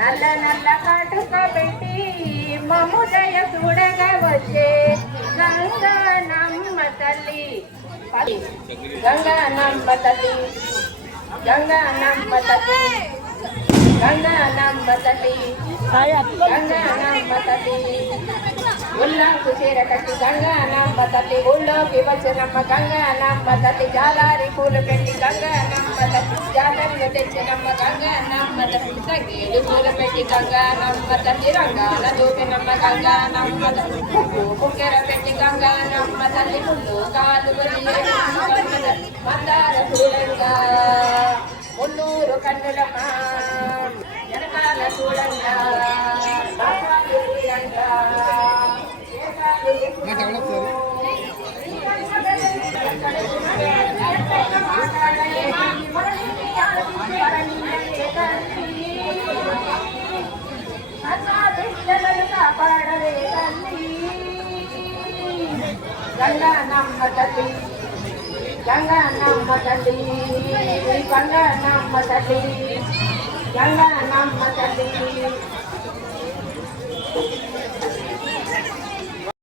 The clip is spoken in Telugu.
నల్ల నల్ల కాటుక పెట్టి మముదయ చూడగా వచ్చే గంగా నమ్మ తల్లి గంగా నమ్మ తల్లి గంగా నమ్మ తల్లి గంగా నమ్మ తల్లి గంగా నమ్మ తల్లి ఉల్లాకు చీర కట్టి గంగా నమ్మ తల్లి ఊళ్ళోకి వచ్చినమ్మ గంగా నమ్మ తల్లి జాలారి పూలు పెట్టి గంగా నమ్మ తల్లి జాలరిలో తెచ్చినమ్మ గంగా నమ్మ తల్లి తగ్గేడు పూలు పెట్టి గంగా నమ్మ తల్లి రంగాల దూపినమ్మ గంగా నమ్మ తల్లి కుక్కెర పెట్టి గంగా నమ్మ తల్లి ముందు కాలు మందార చూడంగా మున్నూరు కన్నులమ్మ వెనకాల చూడంగా గంగా నమ్మ తల్లి గంగా నమ్మ తల్లి గంగా నమ్మ తల్లి గంగా నమ్మ తల్లి